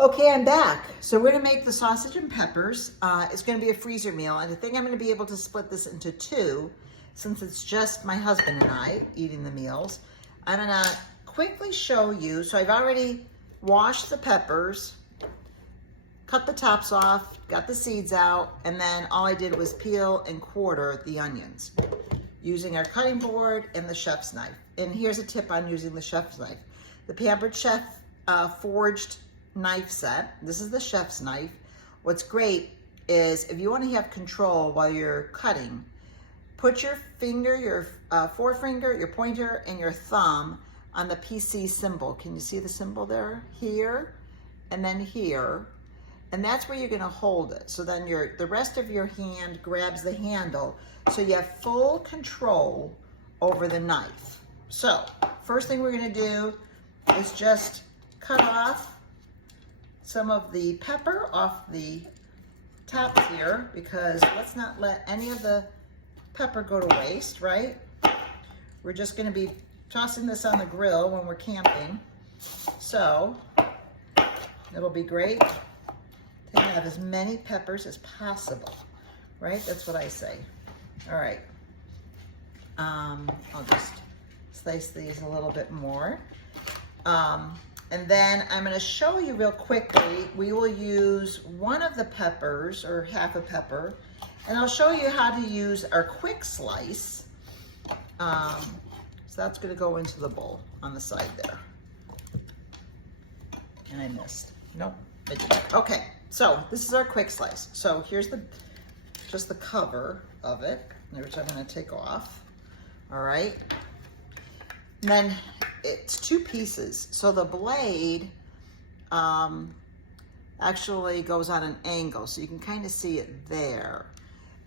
Okay, I'm back. So we're gonna make the sausage and peppers. It's gonna be a freezer meal, and I think I'm gonna be able to split this into two, since it's just my husband and I eating the meals. I'm gonna quickly show you, so I've already washed the peppers, cut the tops off, got the seeds out, and then all I did was peel and quarter the onions using our cutting board and the chef's knife. And here's a tip on using the chef's knife. The Pampered Chef forged knife set. This is the chef's knife. What's great is if you want to have control while you're cutting, put your finger, your forefinger, your pointer, and your thumb on the PC symbol. Can you see the symbol there? Here, and then here. And that's where you're gonna hold it. So then the rest of your hand grabs the handle, so you have full control over the knife. So, first thing we're gonna do is just cut off some of the pepper off the top here, because let's not let any of the pepper go to waste, right? We're just gonna be tossing this on the grill when we're camping. So, it'll be great to have as many peppers as possible, right? That's what I say. All right, I'll just slice these a little bit more. And then I'm gonna show you real quickly, we will use one of the peppers, or half a pepper, and I'll show you how to use our quick slice. So that's gonna go into the bowl on the side there. And I missed, nope, I didn't. Okay, so this is our quick slice. So here's just the cover of it, which I'm gonna take off, all right? And then it's two pieces. So the blade actually goes on an angle, so you can kind of see it there.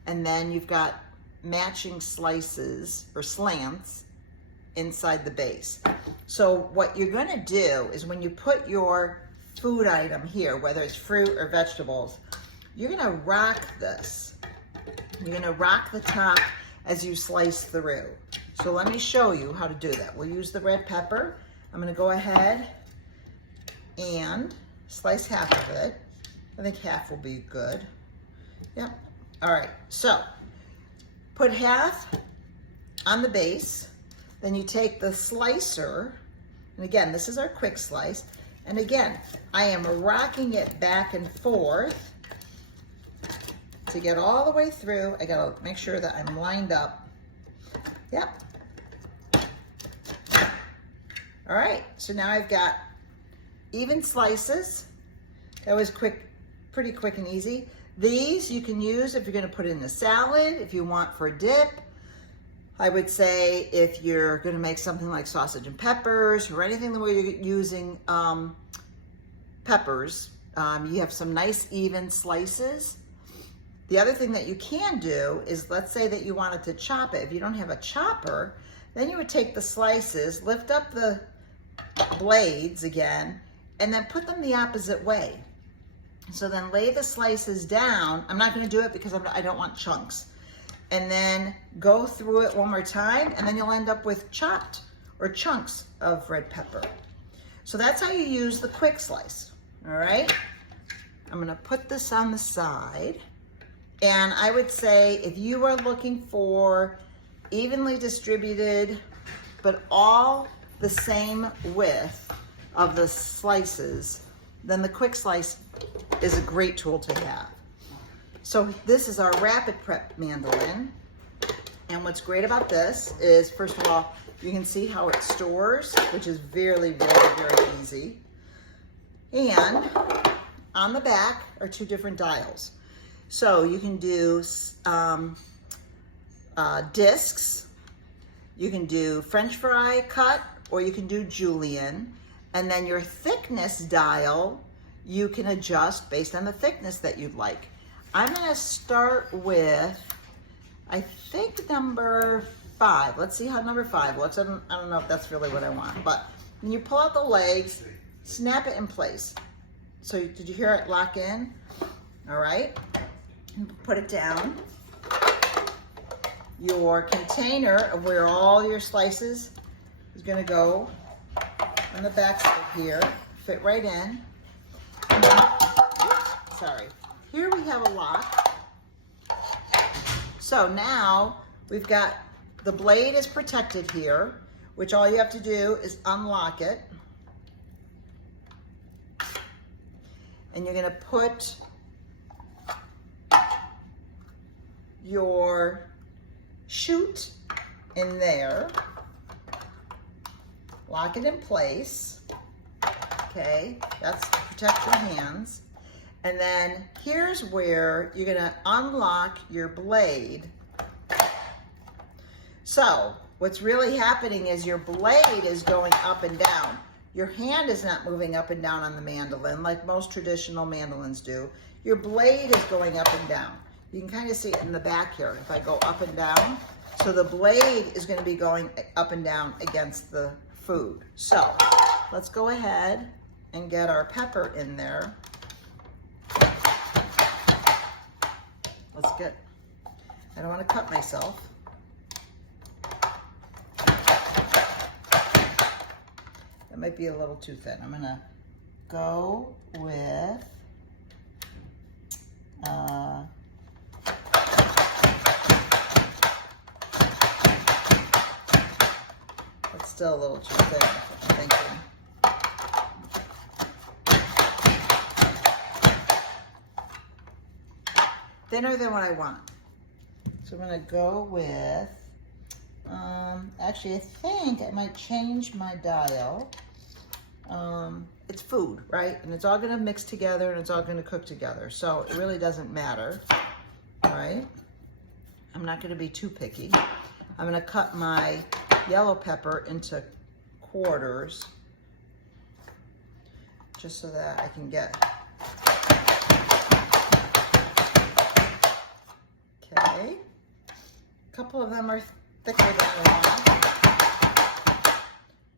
And then you've got matching slices or slants inside the base. So what you're gonna do is when you put your food item here, whether it's fruit or vegetables, you're gonna rock this. You're gonna rock the top as you slice through. So let me show you how to do that. We'll use the red pepper. I'm gonna go ahead and slice half of it. I think half will be good. Yep. All right, so put half on the base. Then you take the slicer, and again, this is our quick slice. And again, I am rocking it back and forth to get all the way through. I gotta make sure that I'm lined up. Yep. All right, so now I've got even slices. That was quick, pretty quick and easy. These you can use if you're gonna put it in a salad, if you want for a dip. I would say if you're gonna make something like sausage and peppers or anything the way you're using peppers, you have some nice even slices. The other thing that you can do is, let's say that you wanted to chop it. If you don't have a chopper, then you would take the slices, lift up the blades again, and then put them the opposite way. So then lay the slices down. I'm not gonna do it because I don't want chunks. And then go through it one more time, and then you'll end up with chopped or chunks of red pepper. So that's how you use the quick slice, all right? I'm gonna put this on the side. And I would say if you are looking for evenly distributed, but all the same width of the slices, then the quick slice is a great tool to have. So this is our rapid prep mandolin. And what's great about this is, first of all, you can see how it stores, which is very, very, very easy. And on the back are two different dials. So you can do discs, you can do French fry cut, or you can do julienne. And then your thickness dial, you can adjust based on the thickness that you'd like. I'm gonna start with, I think, number 5. Let's see how number 5 looks. I don't know if that's really what I want, but when you pull out the legs, snap it in place. So did you hear it lock in? All right. Put it down. Your container of where all your slices is gonna go on the back side here, fit right in. And sorry. Here we have a lock. So now we've got, the blade is protected here, which all you have to do is unlock it. And you're gonna put your chute in there, lock it in place, okay? That's to protect your hands. And then here's where you're gonna unlock your blade. So what's really happening is your blade is going up and down. Your hand is not moving up and down on the mandolin like most traditional mandolins do. Your blade is going up and down. You can kind of see it in the back here. If I go up and down, so the blade is going to be going up and down against the food. So let's go ahead and get our pepper in there. Let's get, I don't want to cut myself. That might be a little too thin. I'm gonna go with, it's still a little too thin, I'm thinking. Thinner than what I want. So I'm gonna go with, actually I think I might change my dial. It's food, right? And it's all gonna mix together and it's all gonna cook together. So it really doesn't matter, all right? I'm not gonna be too picky. I'm gonna cut my yellow pepper into quarters just so that I can get, okay. A couple of them are thicker than I want.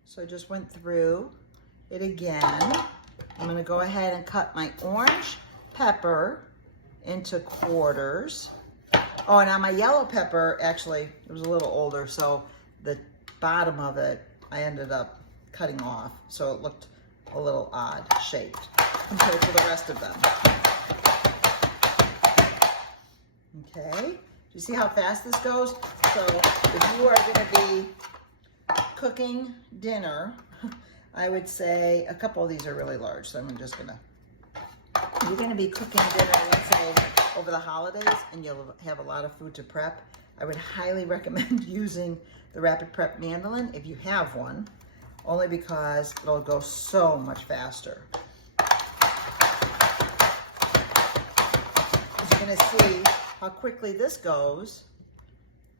So I just went through it again. I'm gonna go ahead and cut my orange pepper into quarters. Oh, and on my yellow pepper, actually, it was a little older, so the bottom of it, I ended up cutting off, so it looked a little odd shaped compared to the rest of them. Okay, do you see how fast this goes? So if you are gonna be cooking dinner, I would say a couple of these are really large, so I'm just gonna, you're gonna be cooking dinner, let's say, over the holidays, and you'll have a lot of food to prep. I would highly recommend using the Rapid Prep Mandolin if you have one, only because it'll go so much faster. You're gonna see how quickly this goes.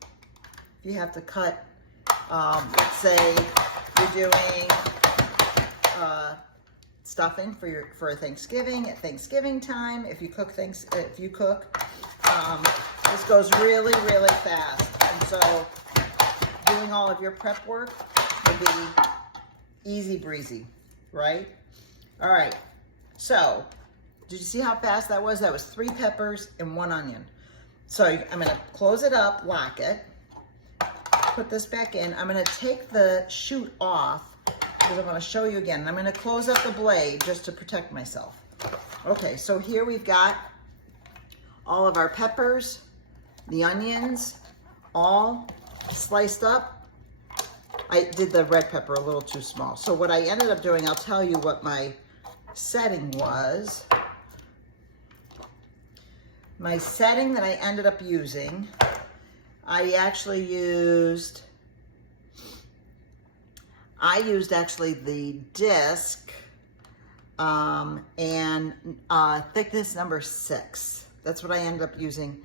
If you have to cut, let's say you're doing stuffing for Thanksgiving at Thanksgiving time. If you cook this goes really, really fast. And so doing all of your prep work will be easy breezy, right? All right, so did you see how fast that was? That was 3 peppers and 1 onion. So I'm gonna close it up, lock it, put this back in. I'm gonna take the chute off because I wanna show you again. I'm gonna close up the blade just to protect myself. Okay, so here we've got all of our peppers, the onions, all sliced up. I did the red pepper a little too small. So what I ended up doing, I'll tell you what my setting was. My setting that I ended up using, I used actually the disc and thickness number 6. That's what I ended up using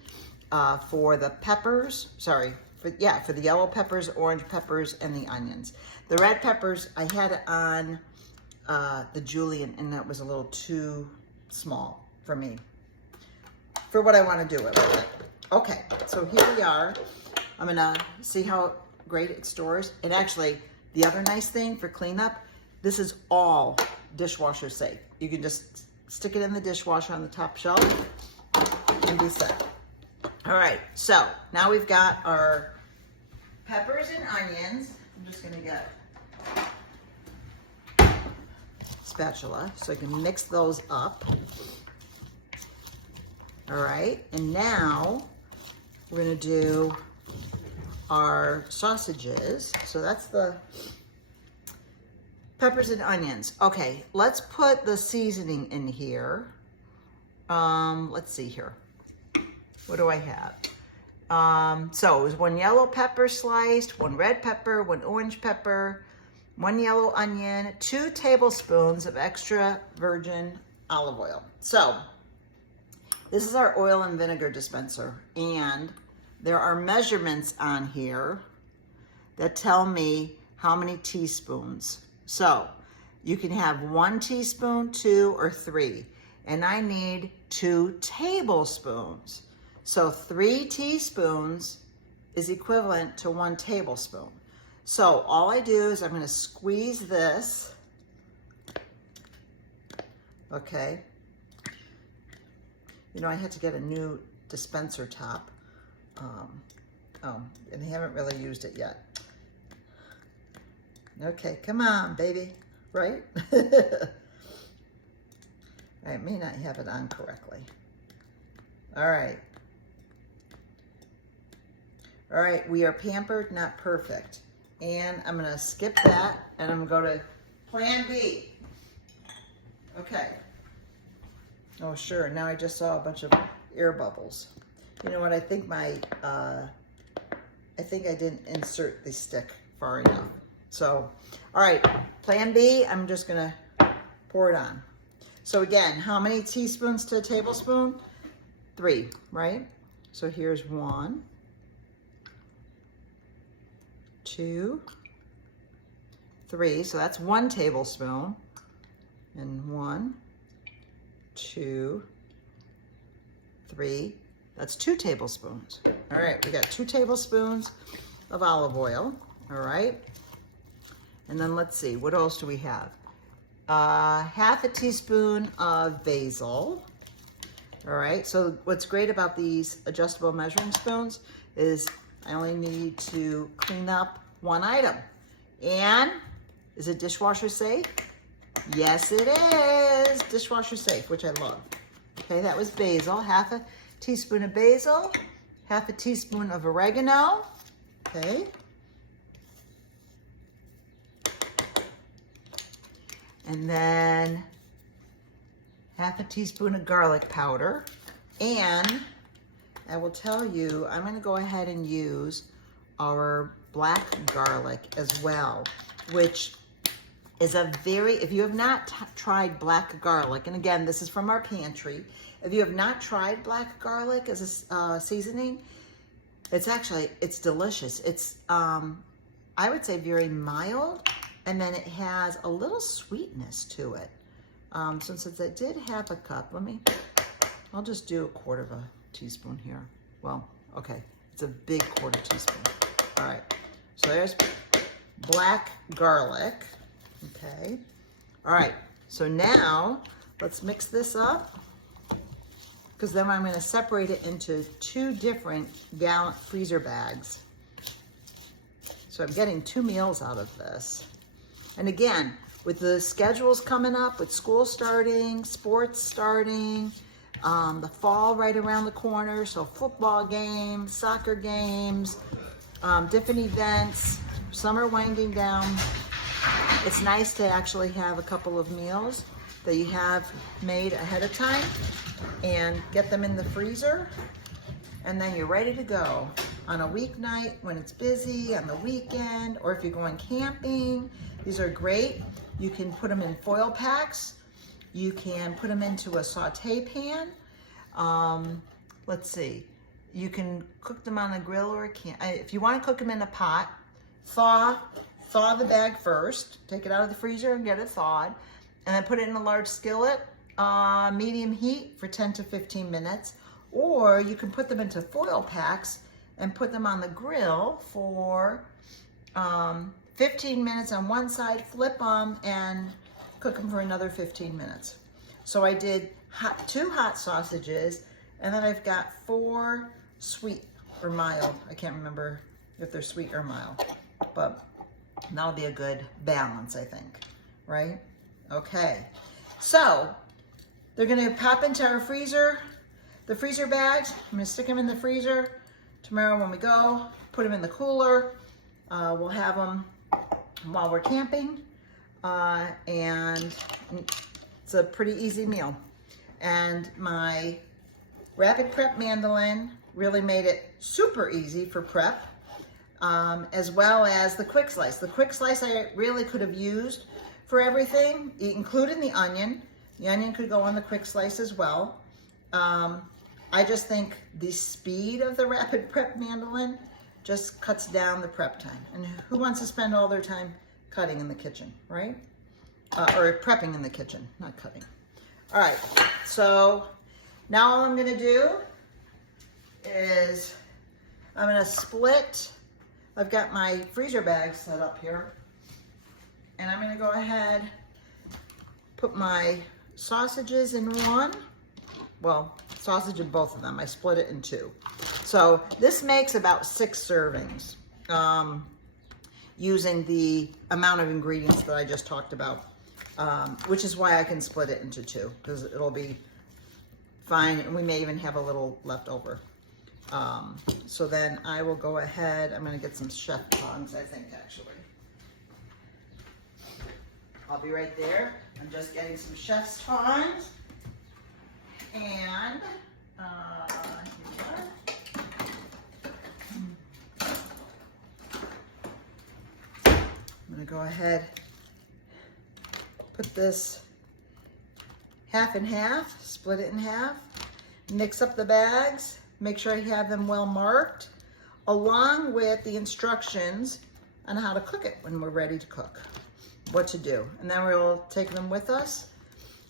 for the peppers, for the yellow peppers, orange peppers, and the onions. The red peppers, I had it on the julienne, and that was a little too small for me, for what I want to do with it. Okay, so here we are. I'm gonna see how great it stores. And actually, the other nice thing for cleanup, this is all dishwasher safe. You can just stick it in the dishwasher on the top shelf and be set. All right, so now we've got our peppers and onions. I'm just gonna get a spatula so I can mix those up. All right, and now we're gonna do our sausages. So that's the peppers and onions. Okay, let's put the seasoning in here. Let's see here. What do I have? So it was 1 yellow pepper sliced, 1 red pepper, 1 orange pepper, 1 yellow onion, 2 tablespoons of extra virgin olive oil. So this is our oil and vinegar dispenser, and there are measurements on here that tell me how many teaspoons. So you can have 1 teaspoon, 2, or 3, and I need 2 tablespoons. So 3 teaspoons is equivalent to 1 tablespoon. So all I do is I'm gonna squeeze this, okay? You know, I had to get a new dispenser top. And I haven't really used it yet. Okay, come on, baby, right? I may not have it on correctly. All right. All right, we are pampered, not perfect. And I'm gonna skip that, and I'm gonna go to plan B. Okay. Oh, sure, now I just saw a bunch of air bubbles. You know what, I think I think I didn't insert the stick far enough. So, all right, plan B, I'm just gonna pour it on. So again, how many teaspoons to a tablespoon? 3, right? So here's 1, 2, 3, so that's 1 tablespoon. And 1, 2, 3, that's 2 tablespoons. All right, we got 2 tablespoons of olive oil, all right? And then let's see, what else do we have? Half a teaspoon of basil. All right, so what's great about these adjustable measuring spoons is I only need to clean up 1 item. And is it dishwasher safe? Yes, it is dishwasher safe, which I love. Okay, that was basil, half a teaspoon of basil, half a teaspoon of oregano, okay. And then half a teaspoon of garlic powder. And I will tell you, I'm gonna go ahead and use our black garlic as well, which is a very, if you have not tried black garlic, and again, this is from our pantry, if you have not tried black garlic as a seasoning, it's delicious. It's, I would say very mild, and then it has a little sweetness to it. So since I did half a cup, I'll just do 1/4 of a teaspoon here. Well, okay, it's a big 1/4 teaspoon. All right, so there's black garlic, okay. All right, so now let's mix this up, because then I'm gonna separate it into 2 different gallon freezer bags. So I'm getting 2 meals out of this. And again, with the schedules coming up, with school starting, sports starting, the fall right around the corner, so football games, soccer games, different events, summer winding down, it's nice to actually have a couple of meals that you have made ahead of time and get them in the freezer, and then you're ready to go on a weeknight when it's busy, on the weekend, or if you're going camping. These are great. You can put them in foil packs. You can put them into a saute pan. Let's see. You can cook them on a grill or a can. If you want to cook them in a pot, thaw the bag first. Take it out of the freezer and get it thawed. And then put it in a large skillet, medium heat for 10 to 15 minutes. Or you can put them into foil packs and put them on the grill for 15 minutes on one side, flip them, and cook them for another 15 minutes. So I did 2 hot sausages, and then I've got 4 sweet or mild. I can't remember if they're sweet or mild, but that'll be a good balance, I think, right? Okay, so they're gonna pop into our freezer the freezer bags, I'm gonna stick them in the freezer. Tomorrow when we go, put them in the cooler. We'll have them while we're camping. And it's a pretty easy meal. And my Rapid Prep Mandolin really made it super easy for prep, as well as the quick slice. The quick slice I really could have used for everything, including the onion. The onion could go on the quick slice as well. I just think the speed of the Rapid Prep Mandolin just cuts down the prep time. And who wants to spend all their time cutting in the kitchen, right? Or prepping in the kitchen, not cutting. All right, so now all I'm gonna do is I'm gonna split, I've got my freezer bag set up here, and I'm gonna go ahead, put my sausages in one, well, sausage in both of them, I split it in two. So this makes about 6 servings, using the amount of ingredients that I just talked about, which is why I can split it into 2, because it'll be fine, and we may even have a little left over. So then I will go ahead, I'm gonna get some chef tongs, I think, actually. I'll be right there. I'm just getting some chef's tongs. And, here we are. I'm gonna go ahead, put this half and half, split it in half, mix up the bags, make sure I have them well marked, along with the instructions on how to cook it when we're ready to cook, what to do. And then we'll take them with us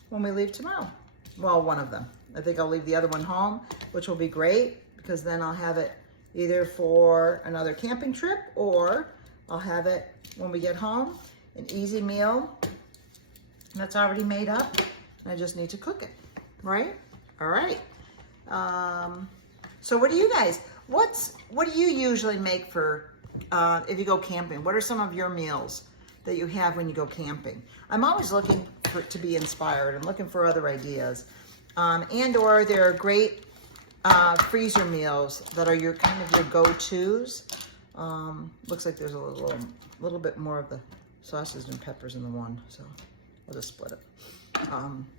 when we leave tomorrow. Well, one of them. I think I'll leave the other one home, which will be great, because then I'll have it either for another camping trip, or I'll have it when we get home, an easy meal that's already made up. I just need to cook it, right? All right. So what do you guys, what do you usually make for, if you go camping? What are some of your meals that you have when you go camping? I'm always looking to be inspired. I'm looking for other ideas. And or there are great freezer meals that are your kind of your go-tos. Looks like there's a little bit more of the sausage and peppers in the one, so we'll just split it.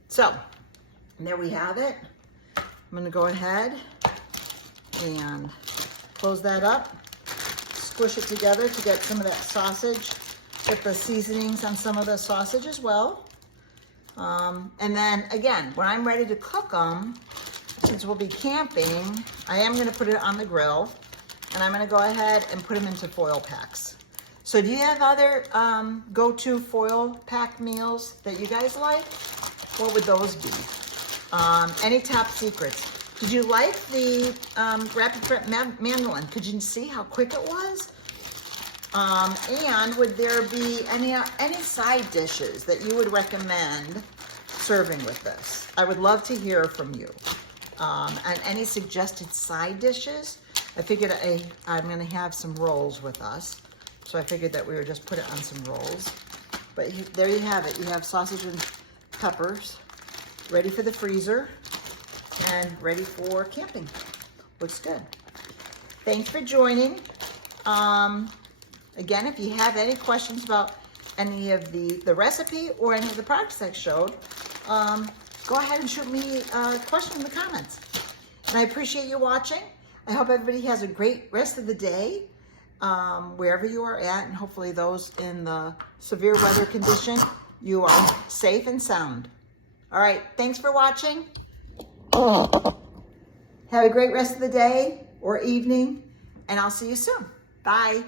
So there we have it. I'm gonna go ahead and close that up, squish it together to get some of that sausage, get the seasonings on some of the sausage as well. And then again, when I'm ready to cook them, since we'll be camping, I am gonna put it on the grill, and I'm gonna go ahead and put them into foil packs. So do you have other go-to foil pack meals that you guys like? What would those be? Any top secrets? Did you like the Rapid Prep Mandolin? Could you see how quick it was? And would there be any side dishes that you would recommend serving with this? I would love to hear from you. And any suggested side dishes? I figured I'm gonna have some rolls with us. So I figured that we would just put it on some rolls. But there you have it. You have sausage and peppers ready for the freezer and ready for camping. Looks good. Thanks for joining. Again, if you have any questions about any of the recipe or any of the products I showed, go ahead and shoot me a question in the comments. And I appreciate you watching. I hope everybody has a great rest of the day, wherever you are at, and hopefully those in the severe weather condition, you are safe and sound. All right, thanks for watching. Have a great rest of the day or evening, and I'll see you soon. Bye.